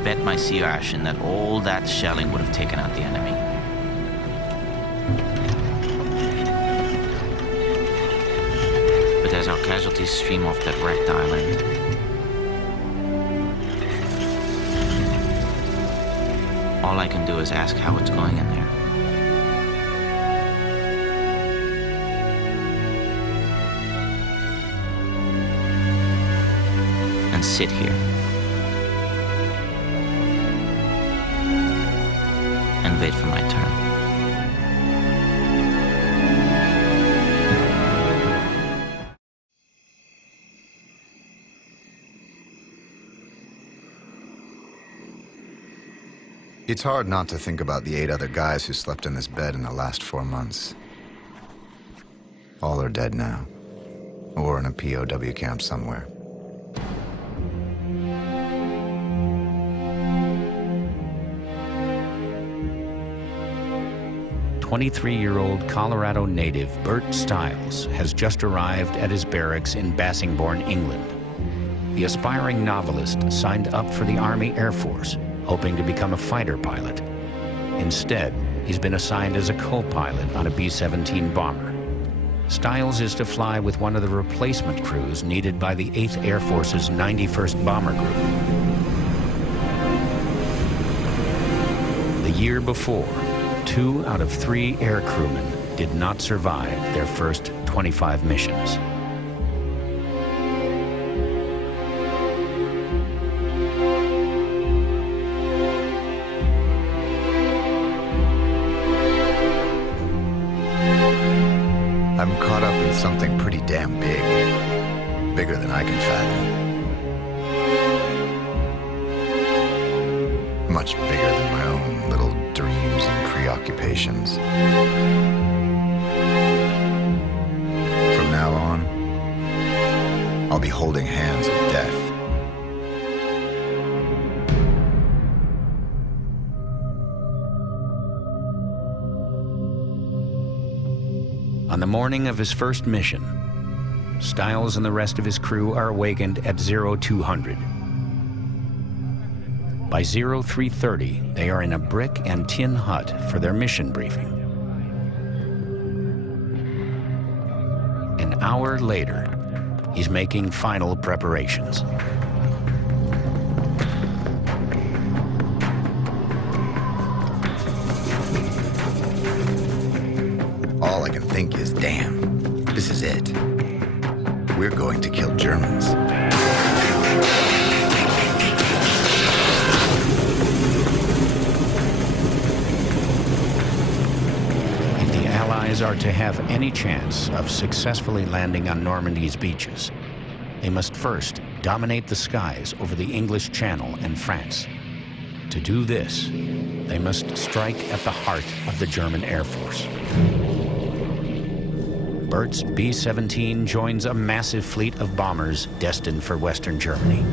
would bet my sea ration that all that shelling would have taken out the enemy. But as our casualties stream off that wrecked island, all I can do is ask how it's going in there. And sit here and wait for my turn. It's hard not to think about the 8 other guys who slept in this bed in the last 4 months. All are dead now, or in a POW camp somewhere. "23-year-old Colorado native Bert Stiles has just arrived at his barracks in Bassingbourn, England. The aspiring novelist signed up for the Army Air Force, hoping to become a fighter pilot. Instead, he's been assigned as a co-pilot on a B-17 bomber. Stiles is to fly with one of the replacement crews needed by the 8th Air Force's 91st Bomber Group. The year before, 2 out of 3 air crewmen did not survive their first 25 missions. I'm caught up in something pretty damn big. Bigger than I can fathom. Much bigger than my own little dreams and preoccupations. From now on, I'll be holding hands with death. On the morning of his first mission, Stiles and the rest of his crew are awakened at 0200. By 0330, they are in a brick and tin hut for their mission briefing. An hour later, he's making final preparations. All I can think is, damn, this is it. We're going to kill Germans. If the Allies are to have any chance of successfully landing on Normandy's beaches, they must first dominate the skies over the English Channel and France. To do this, they must strike at the heart of the German Air Force. Bert's B-17 joins a massive fleet of bombers destined for Western Germany.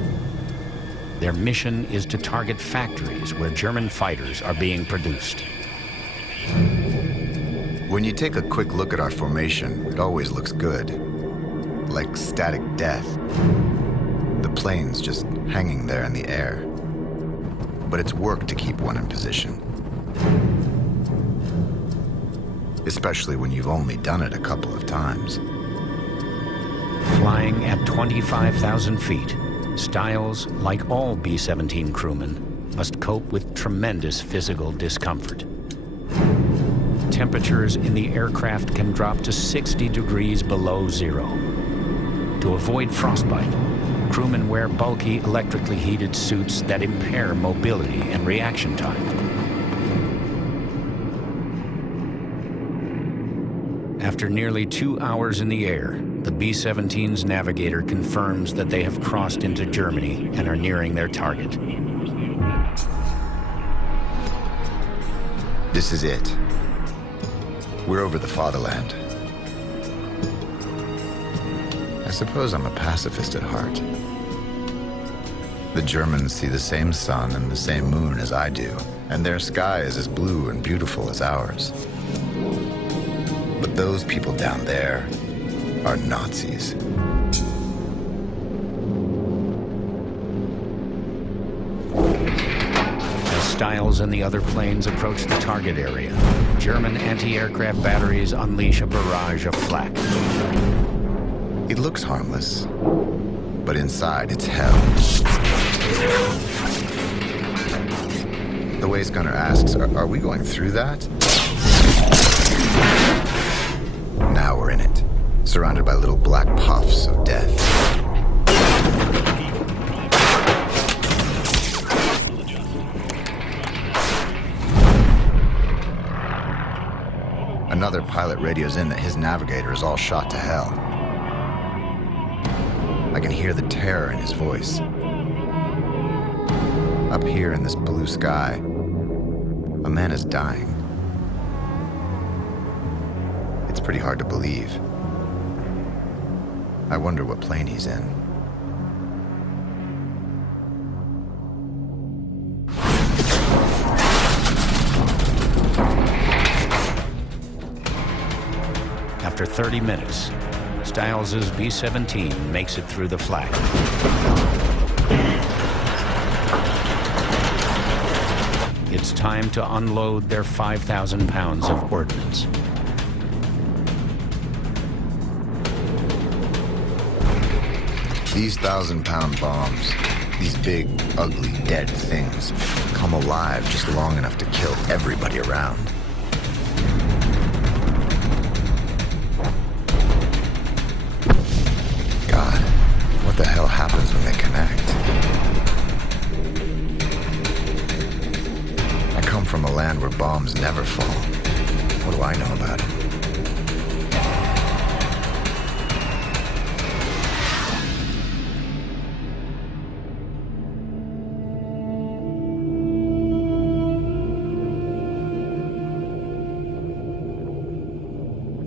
Their mission is to target factories where German fighters are being produced. When you take a quick look at our formation, it always looks good. Like static death. The planes just hanging there in the air. But it's work to keep one in position. Especially when you've only done it a couple of times. Flying at 25,000 feet, Stiles, like all B-17 crewmen, must cope with tremendous physical discomfort. Temperatures in the aircraft can drop to 60 degrees below zero. To avoid frostbite, crewmen wear bulky electrically heated suits that impair mobility and reaction time. After nearly 2 hours in the air, the B-17's navigator confirms that they have crossed into Germany and are nearing their target. This is it. We're over the fatherland. I suppose I'm a pacifist at heart. The Germans see the same sun and the same moon as I do, and their sky is as blue and beautiful as ours. But those people down there are Nazis. Stiles and the other planes approach the target area, German anti-aircraft batteries unleash a barrage of flak. It looks harmless, but inside it's hell. The waste gunner asks, are we going through that? Now we're in it, surrounded by little black puffs of death. Another pilot radios in that his navigator is all shot to hell. I can hear the terror in his voice. Up here in this blue sky, a man is dying. It's pretty hard to believe. I wonder what plane he's in. After 30 minutes, Stiles' B-17 makes it through the flak. It's time to unload their 5,000 pounds of ordnance. These 1,000-pound bombs, these big, ugly, dead things, come alive just long enough to kill everybody around. God, what the hell happens when they connect? I come from a land where bombs never fall. What do I know about it?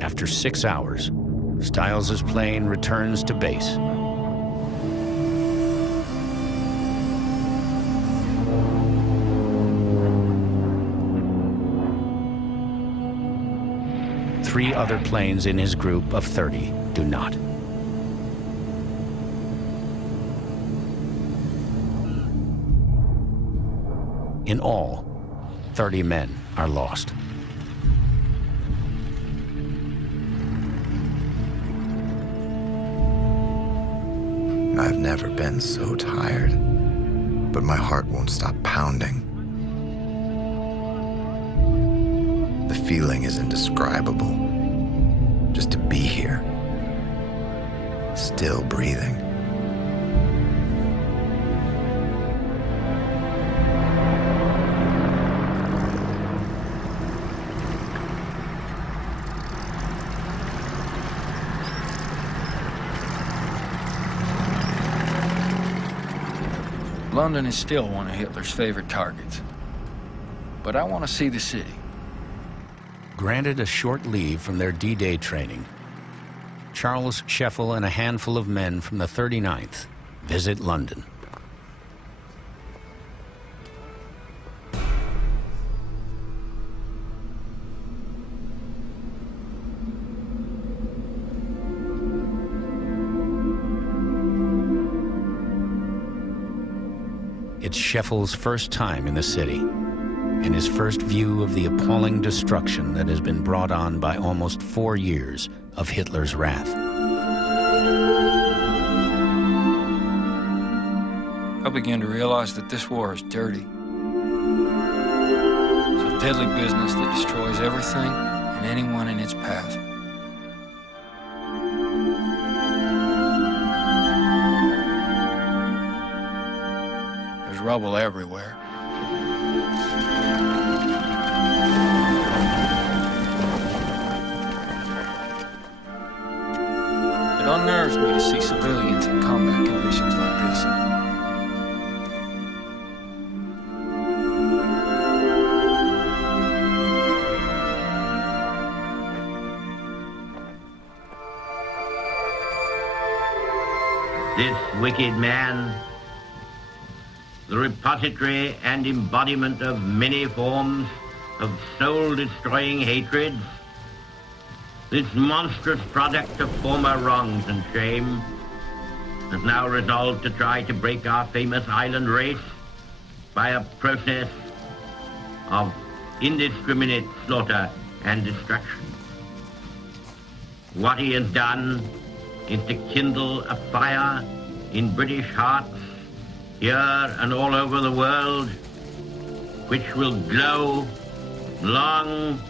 After 6 hours, Stiles' plane returns to base. Three other planes in his group of 30 do not. In all, 30 men are lost. I've never been so tired, but my heart won't stop pounding. The feeling is indescribable. Just to be here, still breathing. London is still one of Hitler's favorite targets. But I want to see the city. Granted a short leave from their D-Day training, Charles Scheffel and a handful of men from the 39th visit London. It's Scheffel's first time in the city, and his first view of the appalling destruction that has been brought on by almost 4 years of Hitler's wrath. I began to realize that this war is dirty. It's a deadly business that destroys everything and anyone in its path. There's rubble everywhere. It unnerves me to see civilians in combat conditions like this. This wicked man, the repository and embodiment of many forms of soul-destroying hatred, this monstrous product of former wrongs and shame, has now resolved to try to break our famous island race by a process of indiscriminate slaughter and destruction. What he has done is to kindle a fire in British hearts here and all over the world, which will glow long